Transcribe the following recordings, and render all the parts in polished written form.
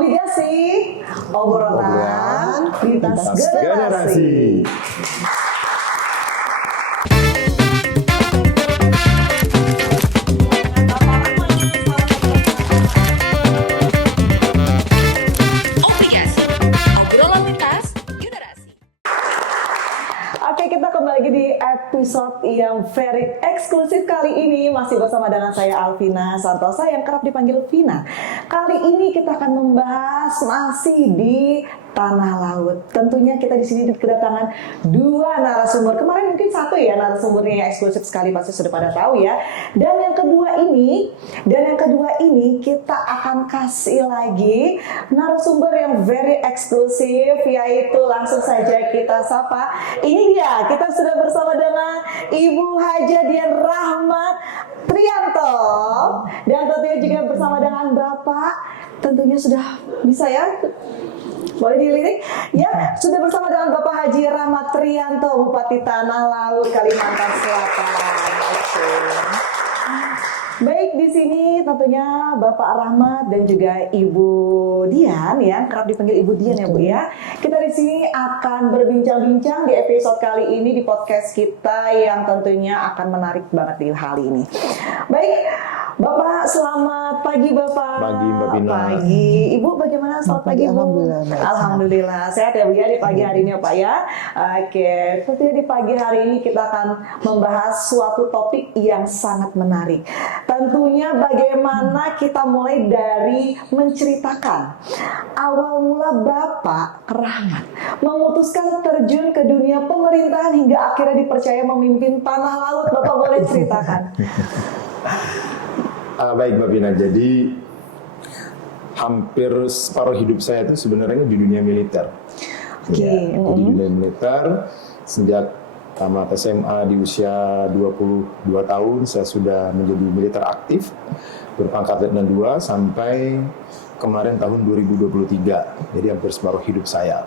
Obligasi, obrolan lintas generasi. Oke, kita kembali lagi di episode yang very eksklusif kali ini. Masih bersama dengan saya Alvina Santosa yang kerap dipanggil Vina. Kali ini kita akan membahas masih di tanah laut. Tentunya kita di sini kedatangan dua narasumber. Kemarin mungkin satu ya narasumbernya yang eksklusif sekali, pasti sudah pada tahu ya. Dan yang kedua ini kita akan kasih lagi narasumber yang very eksklusif, yaitu langsung saja kita sapa. Ini dia, kita sudah bersama dengan Ibu Haja Dian Rahmat Trianto, dan tentunya juga bersama dengan Bapak, tentunya sudah bisa ya, boleh dilirik ya, sudah bersama dengan Bapak Haji Rahmat Trianto, Bupati Tanah Laut, Kalimantan Selatan. Baik, di sini tentunya Bapak Rahmat dan juga Ibu Dian ya, kerap dipanggil Ibu Dian ya Bu ya. Kita di sini akan berbincang-bincang di episode kali ini di podcast kita yang tentunya akan menarik banget di hal ini. Baik, Bapak, selamat pagi Bapak. Pagi Mbak Bina. Pagi. Ibu bagaimana? Selamat pagi Bu. Alhamdulillah. Sehat ya Bu ya di pagi hari ini ya Pak ya. Oke, tentunya di pagi hari ini kita akan membahas suatu topik yang sangat menarik. Tentunya bagaimana kita mulai dari menceritakan awal mula Bapak Rahmat memutuskan terjun ke dunia pemerintahan hingga akhirnya dipercaya memimpin tanah laut. Bapak boleh ceritakan? Baik Mbak Bina, jadi hampir separuh hidup saya itu sebenarnya di dunia militer. Oke. Ya, di dunia militer sejak tamat SMA di usia 22 tahun saya sudah menjadi militer aktif berpangkat Letnan 2 sampai kemarin tahun 2023. Jadi hampir separuh hidup saya.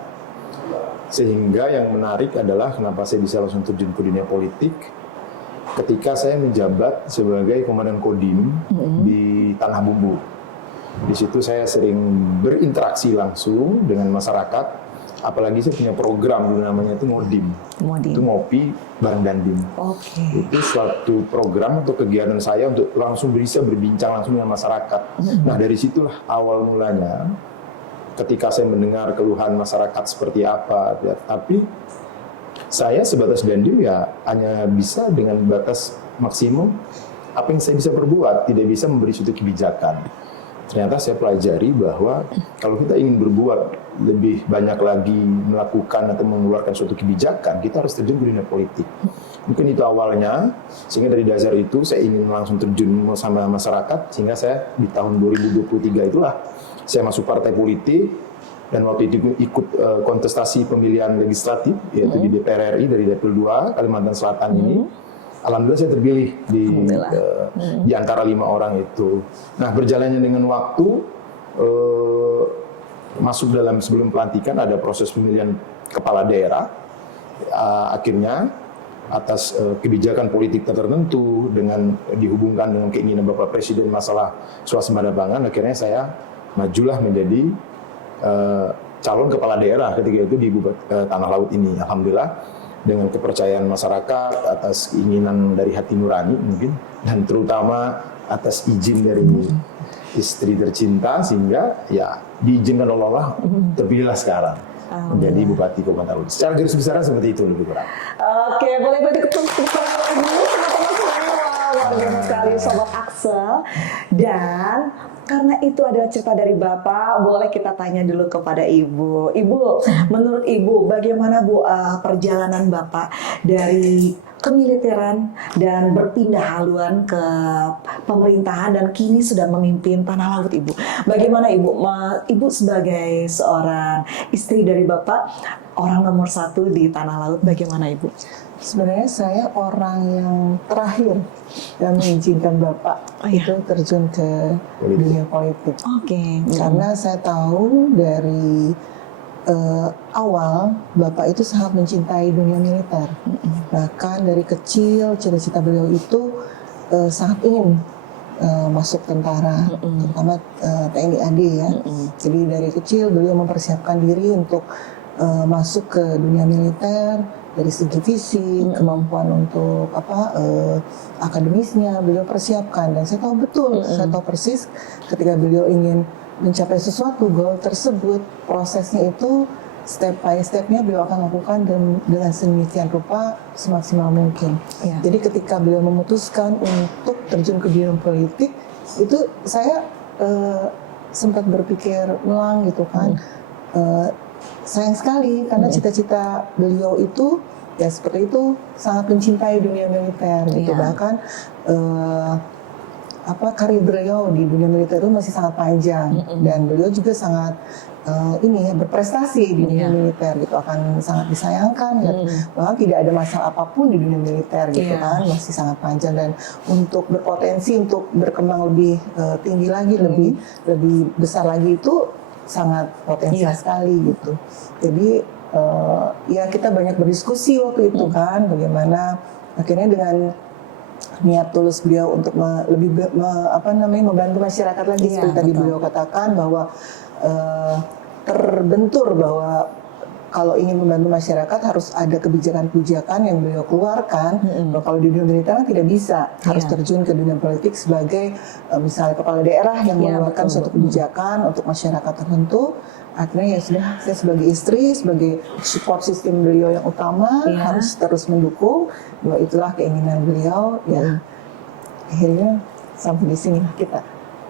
Sehingga yang menarik adalah kenapa saya bisa langsung terjun ke dunia politik ketika saya menjabat sebagai Komandan Kodim di Tanah Bumbu. Di situ saya sering berinteraksi langsung dengan masyarakat, apalagi saya punya program dulu namanya itu Ngodim. Itu ngopi bareng Dandim. Itu suatu program untuk kegiatan saya untuk langsung bisa berbincang langsung dengan masyarakat. Nah dari situlah awal mulanya ketika saya mendengar keluhan masyarakat seperti apa, ya, tapi saya sebatas Dandim ya hanya bisa dengan batas maksimum apa yang saya bisa perbuat, tidak bisa memberi suatu kebijakan. Ternyata saya pelajari bahwa kalau kita ingin berbuat lebih banyak lagi melakukan atau mengeluarkan suatu kebijakan, kita harus terjun ke dunia politik. Mungkin itu awalnya, sehingga dari dasar itu saya ingin langsung terjun sama masyarakat, sehingga saya di tahun 2023 itulah saya masuk partai politik. Dan waktu itu ikut kontestasi pemilihan legislatif, yaitu di DPR RI dari Dapil 2 Kalimantan Selatan ini. Alhamdulillah saya terpilih di antara 5 orang itu. Nah berjalannya dengan waktu, masuk dalam sebelum pelantikan ada proses pemilihan kepala daerah. Akhirnya atas kebijakan politik tertentu dengan dihubungkan dengan keinginan Bapak Presiden masalah swasembada pangan, akhirnya saya majulah menjadi calon kepala daerah ketika itu di Tanah Laut ini. Alhamdulillah dengan kepercayaan masyarakat atas keinginan dari hati nurani mungkin, dan terutama atas izin dari istri tercinta, sehingga ya diizinkan oleh Allah terpilihlah sekarang menjadi Bupati Kalimantan Laut. Secara garis besar seperti itu lebih kurang. Oke, boleh berarti ketemu teman-teman semua. Luar biasa sekali Sobat Axel. Dan karena itu adalah cerita dari Bapak, boleh kita tanya dulu kepada Ibu. Ibu, menurut Ibu bagaimana Bu perjalanan Bapak dari kemiliteran dan berpindah haluan ke pemerintahan dan kini sudah memimpin Tanah Laut Ibu. Bagaimana Ibu? Ibu sebagai seorang istri dari Bapak, orang nomor 1 di Tanah Laut, bagaimana Ibu? Sebenarnya saya orang yang terakhir yang mengizinkan Bapak itu terjun ke dunia politik. Karena saya tahu dari awal Bapak itu sangat mencintai dunia militer. Bahkan dari kecil cita-cita beliau itu sangat ingin masuk tentara, terutama TNI AD ya. Jadi dari kecil beliau mempersiapkan diri untuk masuk ke dunia militer. Dari segi fisik, kemampuan untuk akademisnya beliau persiapkan, dan saya tahu betul, saya tahu persis ketika beliau ingin mencapai sesuatu goal tersebut, prosesnya itu step by stepnya beliau akan lakukan dengan sedemikian rupa semaksimal mungkin. Jadi ketika beliau memutuskan untuk terjun ke dunia politik, itu saya sempat berpikir ulang gitu kan. Sayang sekali karena cita-cita beliau itu ya seperti itu, sangat mencintai dunia militer gitu. Bahkan karir beliau di dunia militer itu masih sangat panjang, dan beliau juga sangat berprestasi di dunia militer gitu, akan sangat disayangkan bahwa tidak ada masalah apapun di dunia militer gitu kan, masih sangat panjang, dan untuk berpotensi untuk berkembang lebih tinggi lagi, lebih besar lagi itu sangat potensial sekali gitu. Jadi ya kita banyak berdiskusi waktu itu kan, bagaimana akhirnya dengan niat tulus beliau untuk membantu masyarakat lagi, seperti tadi beliau katakan bahwa terbentur bahwa kalau ingin membantu masyarakat harus ada kebijakan-kebijakan yang beliau keluarkan. Kalau di dunia militer tidak bisa, harus terjun ke dunia politik sebagai misalnya kepala daerah yang mengeluarkan suatu kebijakan untuk masyarakat tertentu. Akhirnya ya sudah, saya sebagai istri, sebagai support system beliau yang utama harus terus mendukung, bahwa itulah keinginan beliau. Ya akhirnya sampai di sini kita.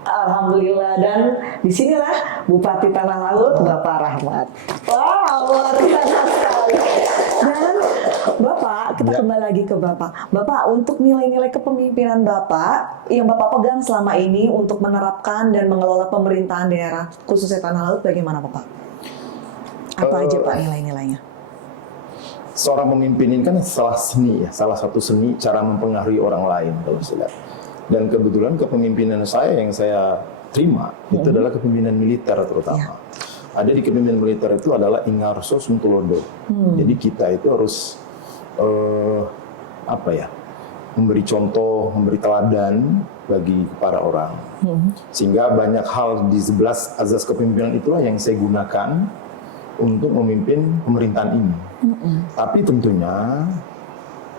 Alhamdulillah, dan disinilah Bupati Tanah Laut Bapak Rahmat. Wow, luar biasa sekali. Dan Bapak, kita kembali lagi ke Bapak. Bapak, untuk nilai-nilai kepemimpinan Bapak yang Bapak pegang selama ini untuk menerapkan dan mengelola pemerintahan daerah khususnya Tanah Laut, bagaimana Bapak? Apa aja Pak nilai-nilainya? Seorang pemimpin ini kan salah satu seni cara mempengaruhi orang lain kalau saya lihat. Dan kebetulan kepemimpinan saya yang saya terima itu adalah kepemimpinan militer terutama. Ada di kepemimpinan militer itu adalah Ingarso Suntulodo. Jadi kita itu harus memberi contoh, memberi teladan bagi para orang. Sehingga banyak hal di 11 azas kepemimpinan itulah yang saya gunakan untuk memimpin pemerintahan ini. Tapi tentunya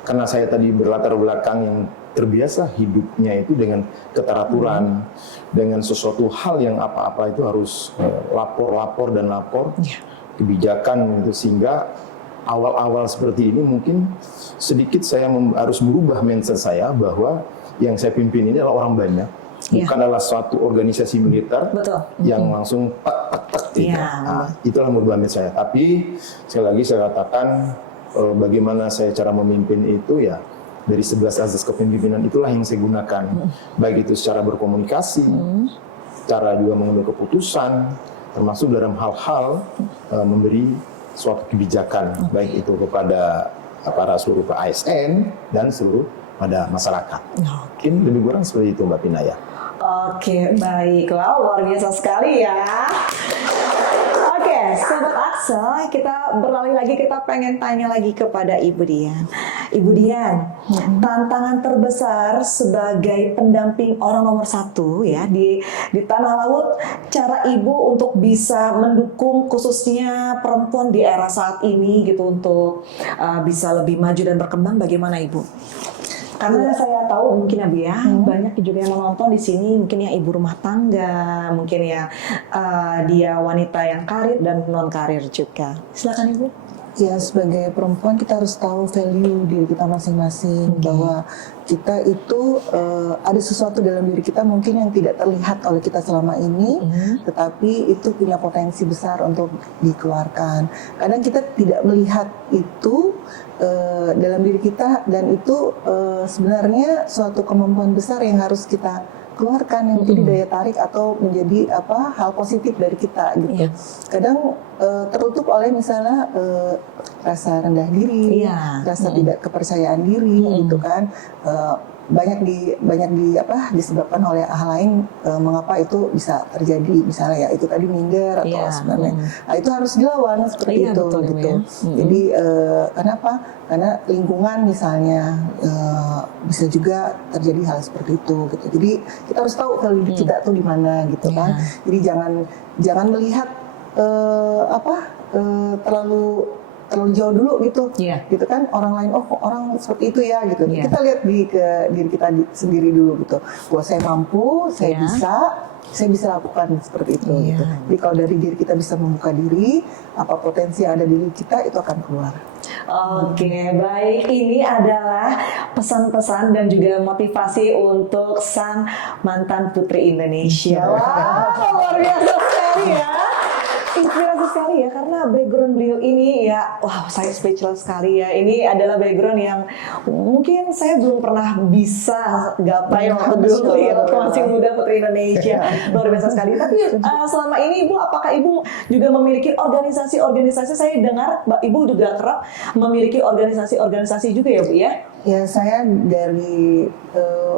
karena saya tadi berlatar belakang yang terbiasa hidupnya itu dengan keteraturan, dengan sesuatu hal yang apa-apa itu harus lapor kebijakan itu, sehingga awal-awal seperti ini mungkin sedikit saya harus merubah mindset saya bahwa yang saya pimpin ini adalah orang banyak, bukan adalah suatu organisasi militer yang langsung tak tidak. Itulah merubah mindset saya. Tapi sekali lagi saya katakan bagaimana saya cara memimpin itu ya dari 11 azas kepemimpinan itulah yang saya gunakan, baik itu secara berkomunikasi, cara juga mengambil keputusan, termasuk dalam hal-hal memberi suatu kebijakan, baik itu kepada para seluruh ASN dan seluruh pada masyarakat. Mungkin lebih kurang seperti itu Mbak Pinaya. Oke, baiklah, luar biasa sekali ya. Oke, Sobat Axel, kita beralih lagi, kita pengen tanya lagi kepada Ibu Dian. Ibu Dian, tantangan terbesar sebagai pendamping orang nomor 1 ya di Tanah Laut, cara Ibu untuk bisa mendukung khususnya perempuan di era saat ini gitu untuk bisa lebih maju dan berkembang, bagaimana Ibu? Karena saya tahu mungkin ya Bu ya, banyak juga yang menonton di sini, mungkin yang ibu rumah tangga, mungkin ya dia wanita yang karir dan non karir juga. Silakan Ibu. Ya, sebagai perempuan kita harus tahu value diri kita masing-masing, bahwa kita itu ada sesuatu dalam diri kita mungkin yang tidak terlihat oleh kita selama ini, tetapi itu punya potensi besar untuk dikeluarkan. Kadang kita tidak melihat itu dalam diri kita, dan itu sebenarnya suatu kemampuan besar yang harus kita keluarkan, yang menjadi daya tarik atau menjadi hal positif dari kita gitu. Kadang tertutup oleh misalnya rasa rendah diri, rasa tidak kepercayaan diri gitu kan. disebabkan oleh hal lain mengapa itu bisa terjadi, misalnya ya itu tadi minder atau sebenarnya. Nah, itu harus dilawan seperti itu betul, gitu. ya. Jadi kenapa? Karena lingkungan misalnya bisa juga terjadi hal seperti itu gitu. Jadi kita harus tahu kalau kita tuh di mana gitu kan. Jadi jangan melihat terlalu jauh dulu gitu, gitu kan, orang lain, oh orang seperti itu ya gitu. Kita lihat ke diri kita sendiri dulu gitu. Bahwa saya mampu, saya bisa lakukan seperti itu. Gitu. Jadi kalau dari diri kita bisa membuka diri, apa potensi yang ada di diri kita itu akan keluar. Oke, baik. Ini adalah pesan-pesan dan juga motivasi untuk sang mantan putri Indonesia. Wah, luar biasa sekali ya. Inspirasi sekali ya, karena background beliau ini ya, wow, saya speechless sekali ya. Ini adalah background yang mungkin saya belum pernah bisa gapai waktu dulu ya, waktu masih muda putri Indonesia. Luar biasa sekali. Tapi selama ini Ibu, apakah Ibu juga memiliki organisasi-organisasi? Saya dengar Ibu juga kerap memiliki organisasi-organisasi juga ya Bu ya? Ya, saya dari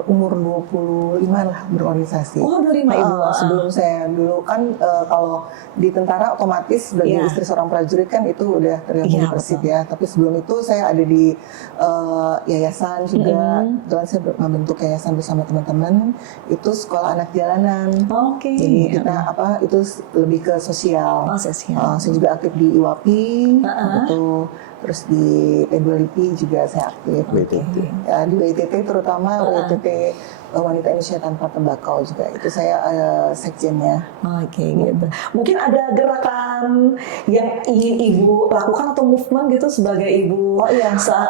umur 25 lah berorganisasi. Oh, 25 Ibu. Sebelum saya dulu kan kalau di tentara otomatis sebagai istri seorang prajurit kan itu udah tergabung di Persib ya. Tapi sebelum itu saya ada di yayasan juga. Kebetulan saya membentuk yayasan bersama teman-teman. Itu sekolah anak jalanan. Oke. Jadi kita itu lebih ke sosial. Sosial. Saya juga aktif di IWAPI. Gitu. Terus di P2LIPI juga saya aktif. Ya, di WTT terutama WTT Wanita Indonesia Tanpa Tembakau juga, itu saya sekjennya. Oke, gitu. Mungkin ada gerakan yang ingin Ibu lakukan atau movement gitu sebagai Ibu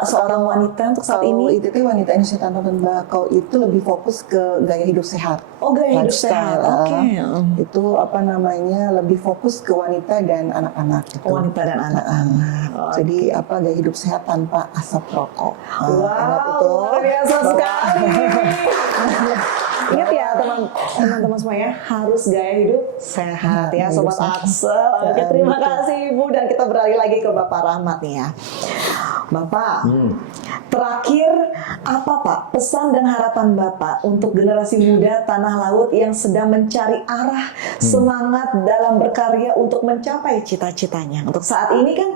seorang wanita untuk saat ini? Kalau ITT Wanita Indonesia Tanpa Tembakau itu lebih fokus ke gaya hidup sehat. Oh, gaya hidup sehat. Oke. Itu lebih fokus ke wanita dan anak-anak. Gitu. Wanita dan anak-anak. Jadi gaya hidup sehat tanpa asap rokok. Wow, luar biasa sekali. Ingat ya teman-teman semuanya, harus gaya hidup sehat ya Sobat Axel. Oke, terima kasih Ibu, dan kita beralih lagi ke Bapak Rahmat nih ya. Bapak, terakhir apa Pak pesan dan harapan Bapak untuk generasi muda tanah laut yang sedang mencari arah, semangat dalam berkarya untuk mencapai cita-citanya? Untuk saat ini kan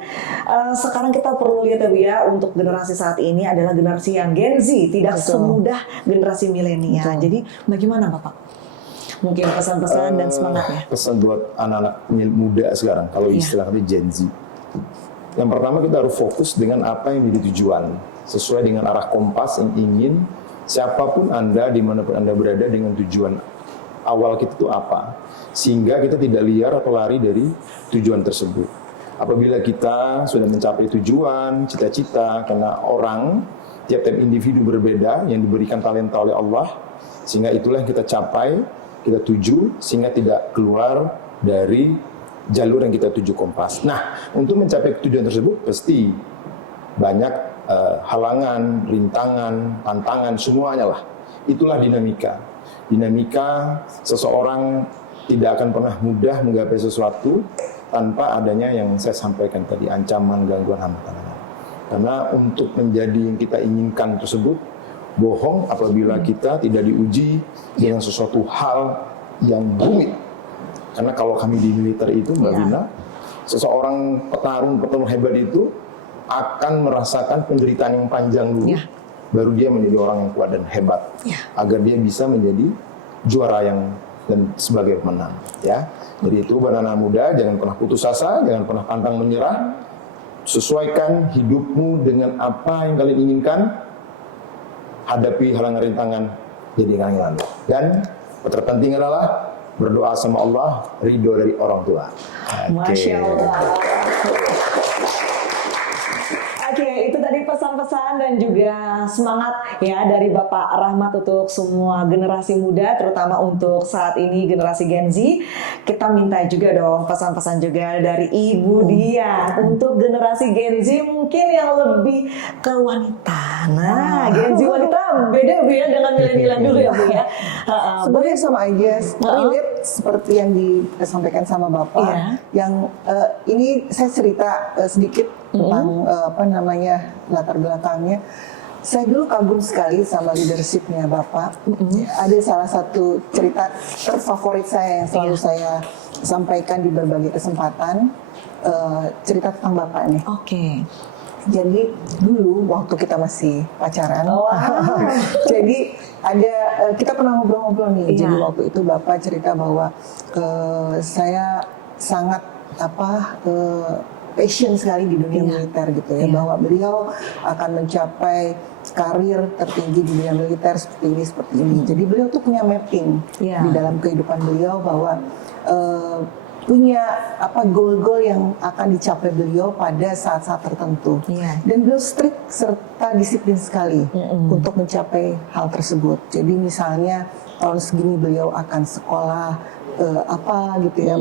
sekarang kita perlu lihat ya, untuk generasi saat ini adalah generasi yang Gen Z, tidak semudah generasi milenial. Jadi bagaimana Bapak? Mungkin pesan-pesan dan semangatnya. Pesan buat anak-anak muda sekarang, kalau istilahnya Gen Z. Yang pertama, kita harus fokus dengan apa yang menjadi tujuan, sesuai dengan arah kompas yang ingin siapapun Anda, dimanapun Anda berada, dengan tujuan awal kita itu apa, sehingga kita tidak liar atau lari dari tujuan tersebut. Apabila kita sudah mencapai tujuan, cita-cita, karena orang, tiap-tiap individu berbeda yang diberikan talenta oleh Allah, sehingga itulah yang kita capai, kita tuju, sehingga tidak keluar dari jalur yang kita tuju kompas. Nah, untuk mencapai tujuan tersebut pasti banyak halangan, rintangan, tantangan, semuanya lah. Itulah dinamika. Dinamika seseorang tidak akan pernah mudah menggapai sesuatu tanpa adanya yang saya sampaikan tadi, ancaman, gangguan, hambatan. Karena untuk menjadi yang kita inginkan tersebut, bohong apabila kita tidak diuji dengan sesuatu hal yang rumit. Karena kalau kami di militer itu, Mbak Vina, seseorang petarung hebat itu akan merasakan penderitaan yang panjang dulu, baru dia menjadi orang yang kuat dan hebat, agar dia bisa menjadi juara yang dan sebagai pemenang. Ya, jadi itu buat anak muda, jangan pernah putus asa, jangan pernah pantang menyerah. Sesuaikan hidupmu dengan apa yang kalian inginkan. Hadapi halangan rintangan, jadi kangen. Dan terpenting adalah berdoa sama Allah, ridho dari orang tua. Masya Allah. Oke, itu tadi pesan-pesan dan juga semangat ya dari Bapak Rahmat untuk semua generasi muda, terutama untuk saat ini generasi Gen Z. Kita minta juga dong pesan-pesan juga dari Ibu Dian untuk generasi Gen Z mungkin yang lebih ke wanita. Nah, Gen Z wanita beda Bu ya dengan milenial dulu ya Bu ya. Sebenarnya sama aja, relate seperti yang disampaikan sama Bapak. Yang ini saya cerita sedikit tentang latar belakangnya. Saya dulu kagum sekali sama leadershipnya Bapak. Ada salah satu cerita terfavorit saya yang selalu saya sampaikan di berbagai kesempatan, cerita tentang Bapak nih. Oke. Jadi dulu waktu kita masih pacaran, jadi ada kita pernah ngobrol-ngobrol nih. Jadi waktu itu Bapak cerita bahwa saya sangat passion sekali di dunia militer gitu ya, bahwa beliau akan mencapai karir tertinggi di dunia militer seperti ini. Jadi beliau tuh punya mapping di dalam kehidupan beliau bahwa punya goal-goal yang akan dicapai beliau pada saat-saat tertentu. Dan beliau strict serta disiplin sekali untuk mencapai hal tersebut. Jadi misalnya tahun segini beliau akan sekolah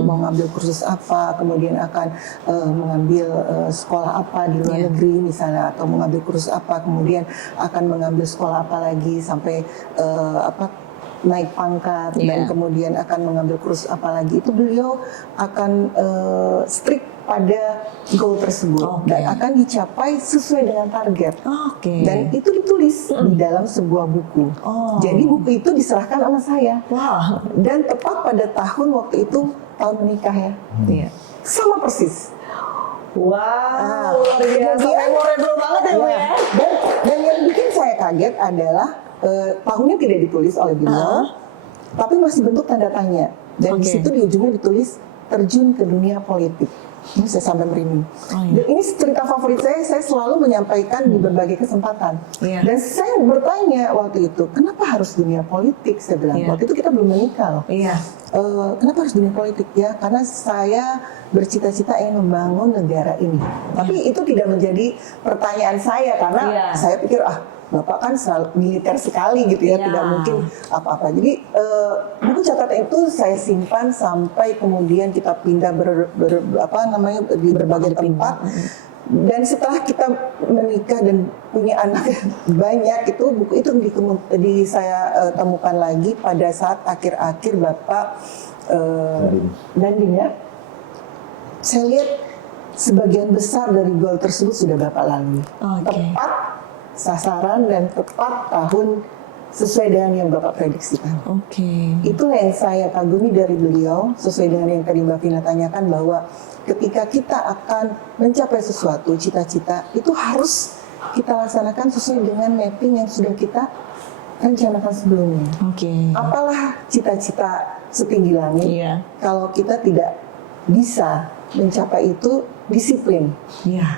mau ngambil kursus apa, kemudian akan mengambil sekolah apa di luar negeri misalnya, atau mengambil kursus apa, kemudian akan mengambil sekolah apa lagi sampai naik pangkat, dan kemudian akan mengambil kursus apa lagi. Itu beliau akan strict pada goal tersebut dan akan dicapai sesuai dengan target. Dan itu ditulis di dalam sebuah buku. Jadi buku itu diserahkan sama saya. Dan tepat pada tahun waktu itu, tahun menikah ya. Sama persis. Wow, luar biasa, memorable banget ya Bu ya. Dan yang bikin saya kaget adalah tahunnya tidak ditulis oleh beliau, tapi masih bentuk tanda tanya. Dan di situ di ujungnya ditulis terjun ke dunia politik. Ini saya sampai merinding. Dan ini cerita favorit saya selalu menyampaikan di berbagai kesempatan. Dan saya bertanya waktu itu, kenapa harus dunia politik? Saya bilang, waktu itu kita belum menikah loh. Kenapa harus dunia politik? Ya, karena saya bercita-cita ingin membangun negara ini. Tapi itu tidak menjadi pertanyaan saya, karena saya pikir, Bapak kan selalu militer sekali gitu ya, tidak mungkin apa-apa. Jadi buku catatan itu saya simpan sampai kemudian kita pindah di berbagai tempat. Dan setelah kita menikah dan punya anak banyak, itu buku itu saya temukan lagi pada saat akhir-akhir Bapak landing ya. Saya lihat sebagian besar dari goal tersebut sudah Bapak lalui. Tepat sasaran dan tepat tahun sesuai dengan yang Bapak prediksikan. Itulah yang saya kagumi dari beliau, sesuai dengan yang tadi Mbak Vina tanyakan, bahwa ketika kita akan mencapai sesuatu, cita-cita, itu harus kita laksanakan sesuai dengan mapping yang sudah kita rencanakan sebelumnya. Apalah cita-cita setinggi langit, kalau kita tidak bisa mencapai itu, disiplin.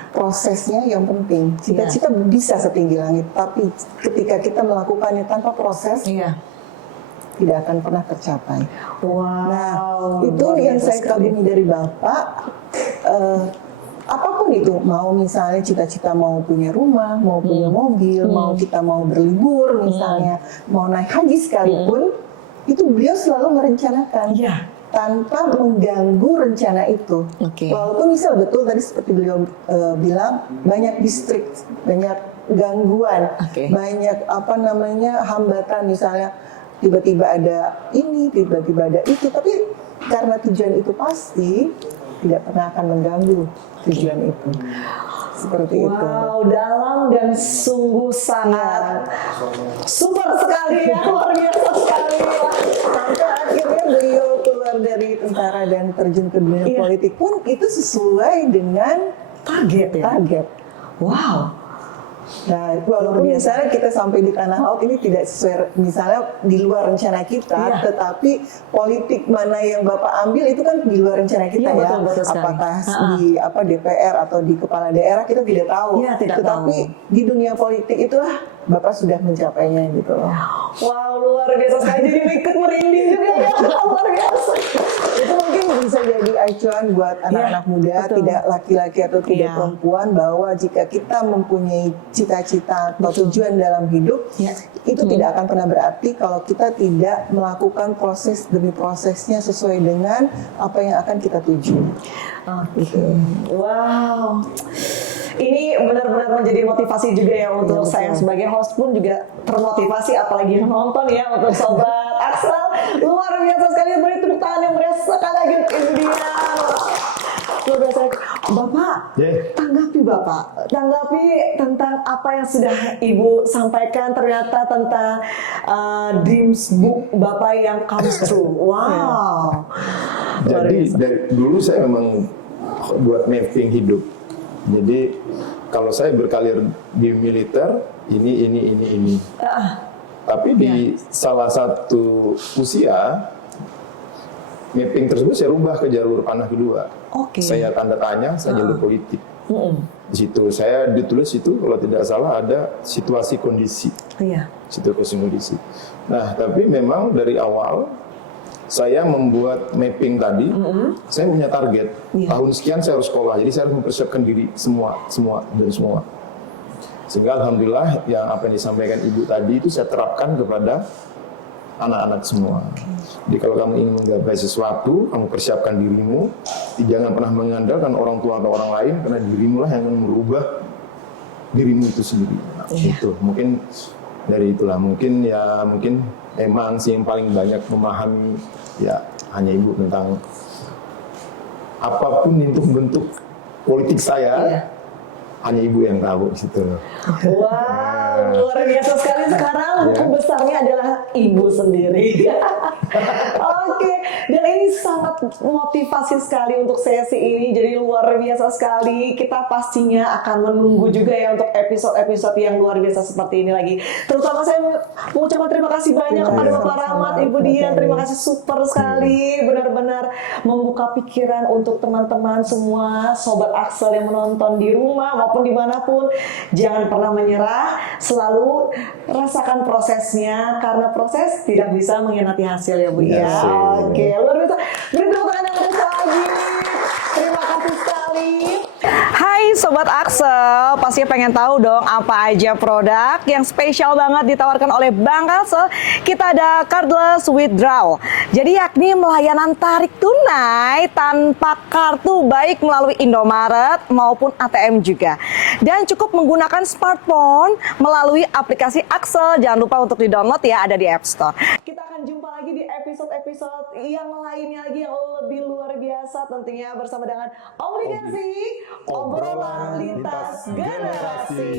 Prosesnya yang penting. Cita-cita bisa setinggi langit, tapi ketika kita melakukannya tanpa proses, tidak akan pernah tercapai. Nah, itu yang saya kagumi dari Bapak. Apapun itu, mau misalnya cita-cita mau punya rumah, mau punya mobil, mau kita mau berlibur misalnya, mau naik haji sekalipun, itu beliau selalu merencanakan. Tanpa mengganggu rencana itu. Walaupun misal betul tadi seperti beliau bilang, banyak distrik, banyak gangguan, banyak hambatan, misalnya tiba-tiba ada ini, tiba-tiba ada itu, tapi karena tujuan itu pasti tidak pernah akan mengganggu tujuan itu. Seperti itu. Dalam dan sungguh sangat super sekali ya, luar biasa sekali. Sampai akhirnya beliau keluar dari tentara dan terjun ke dunia politik pun itu sesuai dengan target. Nah, walaupun misalnya kita sampai di tanah laut ini tidak sesuai, misalnya di luar rencana kita, tetapi politik mana yang Bapak ambil itu kan di luar rencana kita betul apakah di DPR atau di kepala daerah kita tidak tahu. Tetapi di dunia politik itulah Bapak sudah mencapainya gitu loh. Luar biasa sekali, jadi ikut merinding juga ya. Luar biasa. Itu mungkin bisa jadi acuan buat anak-anak muda, tidak laki-laki atau tidak perempuan, bahwa jika kita mempunyai cita-cita atau tujuan dalam hidup, itu tidak akan pernah berarti kalau kita tidak melakukan proses demi prosesnya sesuai dengan apa yang akan kita tuju. Ini benar-benar menjadi motivasi juga ya untuk saya sebagai host pun juga termotivasi, apalagi yang nonton ya, untuk Sobat Axel. Luar biasa sekali, beri tepuk tangan yang meriah sekali lagi untuk Ibu Dian. Luar biasa. Bapak, tanggapi Bapak, tanggapi tentang apa yang sudah Ibu sampaikan, ternyata tentang dreams book Bapak yang comes true. Wow. Luar Jadi biasa. dari dulu saya memang buat mapping hidup. Jadi kalau saya berkarir di militer, ini. Tapi di salah satu usia, mapping tersebut saya rubah ke jalur panah kedua. Oke. Saya tanda tanya, saya jalur politik. Di situ saya ditulis itu kalau tidak salah ada situasi kondisi. Iya. Situasi kondisi. Nah, tapi memang dari awal saya membuat mapping tadi, saya punya target. Tahun sekian saya harus sekolah, jadi saya harus mempersiapkan diri semua. Sehingga alhamdulillah yang apa yang disampaikan Ibu tadi itu saya terapkan kepada anak-anak semua. Jadi kalau kamu ingin menggapai sesuatu, kamu persiapkan dirimu, jangan pernah mengandalkan orang tua atau orang lain, karena dirimu lah yang akan merubah dirimu itu sendiri. Nah, itu mungkin dari itulah, mungkin emang sih yang paling banyak memahami ya hanya Ibu tentang apapun itu bentuk politik saya. Hanya Ibu yang tahu situ. Wow, luar biasa sekali. Sekarang buku besarnya adalah Ibu sendiri. Oke, dan ini sangat motivasi sekali untuk sesi ini. Jadi luar biasa sekali. Kita pastinya akan menunggu juga ya untuk episode-episode yang luar biasa seperti ini lagi. Terutama saya mengucapkan terima kasih banyak kepada Bapak Rahmat, Ibu Dian. Terima kasih super sekali. Benar-benar membuka pikiran untuk teman-teman semua, Sobat Axel yang menonton di rumah maupun dimanapun. Jangan pernah menyerah, selalu rasakan prosesnya, karena proses tidak bisa mengkhianati hasil ya Bu ya. Oke, luar biasa. Beri tepuk tangan yang besar lagi. Terima kasih sekali. Hai Sobat Axel, pasti pengen tahu dong apa aja produk yang spesial banget ditawarkan oleh Bank Axel. Kita ada cardless withdrawal. Jadi yakni melayanan tarik tunai tanpa kartu, baik melalui Indomaret maupun ATM juga. Dan cukup menggunakan smartphone melalui aplikasi Axel. Jangan lupa untuk di-download ya, ada di App Store. Kita akan jumpa lagi di episode-episode yang lainnya lagi yang lebih luar biasa, tentunya bersama dengan Obligasi, obrolan lintas generasi.